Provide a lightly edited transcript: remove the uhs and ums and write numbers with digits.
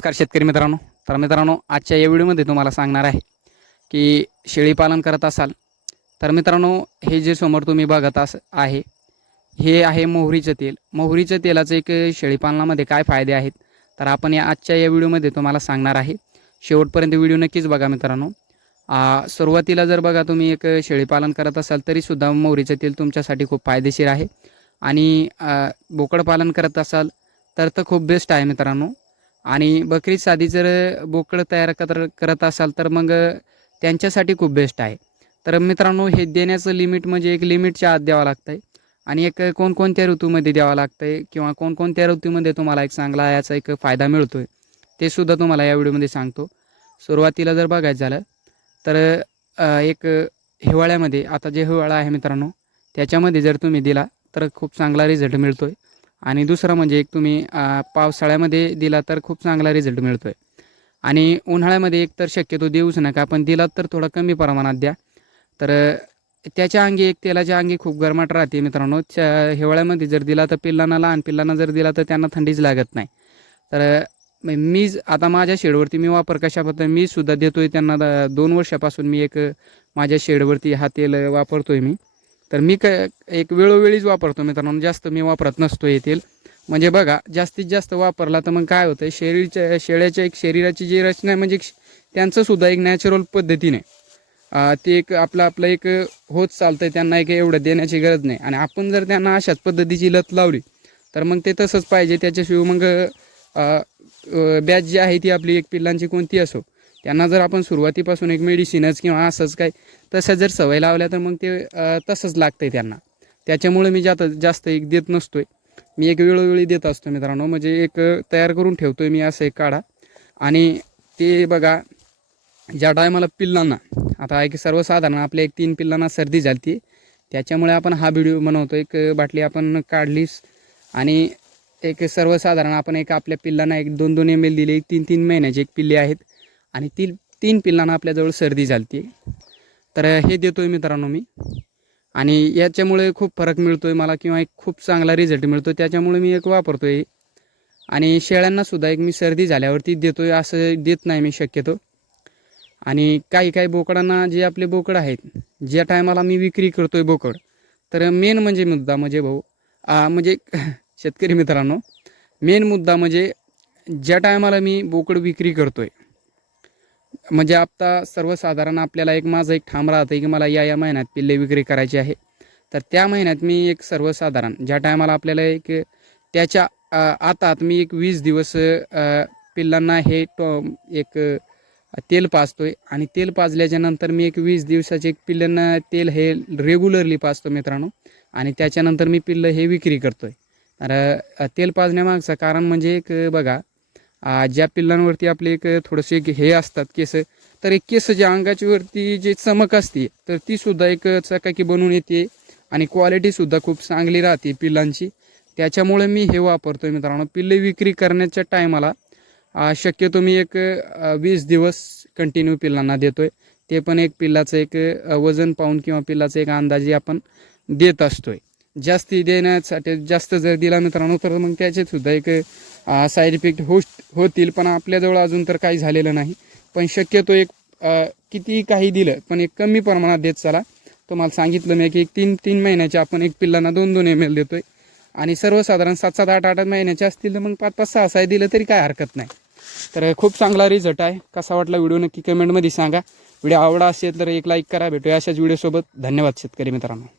नमस्कार शेतकरी मित्रांनो. तर मित्रांनो, आजच्या या व्हिडिओमध्ये तुम्हाला सांगणार आहे की शेळी पालन करत असाल तर मित्रांनो, हे जे समोर तुम्ही बघत आहे हे आहे मोहरीचं तेल. मोहरीचं तेलाचं एक शेळी पालनामध्ये काय फायदे आहेत तर आपण आजच्या या व्हिडिओमध्ये तुम्हाला सांगणार आहे. शेवटपर्यंत व्हिडिओ नक्कीच बघा मित्रांनो. सुरुवातीला जर बघा तुम्ही एक शेळी पालन करत असाल तरीसुद्धा मोहरीचं तेल तुमच्यासाठी खूप फायदेशीर आहे. आणि बोकड पालन करत असाल तर खूप बेस्ट आहे मित्रांनो. आणि बकरी साधी जर बोकड तयार करत असाल तर मग त्यांच्यासाठी खूप बेस्ट आहे. तर मित्रांनो, हे देण्याचं लिमिट म्हणजे एक लिमिटच्या आत द्यावं लागतं आहे. आणि एक कोणकोणत्या ऋतूमध्ये द्यावं लागतं आहे किंवा कोणकोणत्या ऋतूमध्ये तुम्हाला एक चांगला याचा एक फायदा मिळतो आहे ते सुद्धा तुम्हाला या व्हिडिओमध्ये सांगतो. सुरुवातीला जर बघायचं झालं तर एक हिवाळ्यामध्ये, आता जे हिवाळा आहे मित्रांनो त्याच्यामध्ये जर तुम्ही दिला तर खूप चांगला रिझल्ट मिळतो आहे. आणि दुसरं म्हणजे एक तुम्ही पावसाळ्यामध्ये दिला तर खूप चांगला रिझल्ट मिळतो आहे. आणि उन्हाळ्यामध्ये एक तर शक्यतो देऊच नका, पण दिलात तर थोडा कमी प्रमाणात द्या. तर त्याच्या अंगी एक तेलाच्या अंगी खूप गरमाट राहते मित्रांनो. हिवाळ्यामध्ये जर दिला तर पिल्लांना, लहान पिल्लांना जर दिला तर त्यांना थंडीच लागत नाही. तर मी आता माझ्या शेडवरती मी वापर कशा पद्धतीने मी सुद्धा देतो आहे त्यांना. 2 वर्षापासून मी एक माझ्या शेडवरती हा तेल वापरतो आहे मी. तर मी एक वेळोवेळीच वापरतो मित्रांनो, जास्त मी वापरत नसतो हे तेल. म्हणजे बघा, जास्तीत जास्त वापरला तर मग काय होतं, शेळ्याच्या एक शरीराची जी रचना आहे म्हणजे त्यांचंसुद्धा एक नॅचरल पद्धतीने ते एक आपलं एक होत चालतं आहे. त्यांना एक एवढं देण्याची गरज नाही. आणि आपण जर त्यांना अशाच पद्धतीची लत लावली तर मग ते तसंच पाहिजे. त्याच्याशिवाय मग बॅच जी आहे ती आपली एक पिल्लांची कोणती असो, त्यांना जर आपण सुरुवातीपासून एक मेडिसिनच किंवा असंच काय तसं जर सवय लावल्या तर मग ते तसंच लागतं आहे त्यांना. त्याच्यामुळे मी जास्त एक देत नसतो आहे. मी एक वेळोवेळी देत असतो मित्रांनो. म्हणजे एक तयार करून ठेवतो आहे मी असं एक काढा. आणि ते बघा, ज्या टायमाला पिल्लांना, आता एक सर्वसाधारण आपल्या एक 3 पिल्लांना सर्दी झाली ती, त्याच्यामुळे आपण हा व्हिडिओ बनवतो. एक बाटली आपण काढलीस आणि एक सर्वसाधारण आपण एक आपल्या पिल्लांना एक 2-2 ml दिले. 3-3 महिन्याचे एक पिल्ले आहेत आणि 3 पिल्लांना आपल्याजवळ सर्दी झाली ती. तर हे देतो आहे मित्रांनो मी. आणि याच्यामुळे खूप फरक मिळतो आहे मला किंवा एक खूप चांगला रिझल्ट मिळतो, त्याच्यामुळे मी एक वापरतो आहे. आणि शेळ्यांनासुद्धा एक मी सर्दी झाल्यावरती देतो आहे, असं देत नाही मी शक्यतो. आणि काही बोकडांना, जे आपले बोकड आहेत ज्या टायमाला मी विक्री करतो आहे बोकड, तर मेन म्हणजे मुद्दा म्हणजे भाऊ म्हणजे शेतकरी मित्रांनो, मेन मुद्दा म्हणजे ज्या टायमाला मी बोकड विक्री करतो आहे, म्हणजे आता सर्वसाधारण आपल्याला एक माझं एक ठाम राहतं आहे की मला या महिन्यात पिल्ले विक्री करायची आहे. तर त्या महिन्यात मी एक सर्वसाधारण ज्या टायमाला आपल्याला एक त्याच्या आतात मी एक 20 दिवस पिल्लांना हे एक तेल पाजतो आहे. आणि तेल पाजल्याच्या नंतर मी एक 20 दिवसाचे एक पिल्लांना तेल हे रेग्युलरली पाजतो मित्रांनो. आणि त्याच्यानंतर मी पिल्लं हे विक्री करतो आहे. तर तेल पाजण्यामागचं कारण म्हणजे एक बघा, ज्या पिल्लांवरती आपले एक थोडंसे एक हे असतात केस, तर एक केस ज्या अंगाच्या वरती जे चमक असते तर ती सुद्धा एक चकाकी बनवून येते. आणि क्वालिटीसुद्धा खूप चांगली राहते पिल्लांची. त्याच्यामुळे मी हे वापरतो आहे मित्रांनो. पिल्ले विक्री करण्याच्या टायमाला शक्यतो मी एक 20 दिवस कंटिन्यू पिल्लांना देतो आहे. ते पण एक पिल्लाचं एक वजन पाहून किंवा पिल्लाचं एक अंदाजे आपण देत असतो आहे. जास्ती देण्यासाठी जास्त जर दिला मित्रांनो तर मग त्याचेसुद्धा एक साईड इफेक्ट होतील. पण आपल्याजवळ अजून तर काही झालेलं नाही. पण शक्यतो एक किती काही दिलं पण एक कमी प्रमाणात देत चला. तुम्हाला सांगितलं मी की एक 3-3 महिन्याचे आपण एक पिल्लांना 2-2 ml देतो आहे. आणि सर्वसाधारण 7-7, 8-8 महिन्याचे असतील तर मग 5-5, 6-6 दिलं तरी काय हरकत नाही. तर खूप चांगला रिझल्ट आहे. कसा वाटला व्हिडिओ नक्की कमेंटमध्ये सांगा. व्हिडिओ आवडला असेल तर एक लाईक करा. भेटूया अशाच व्हिडिओसोबत. धन्यवाद शेतकरी मित्रांनो.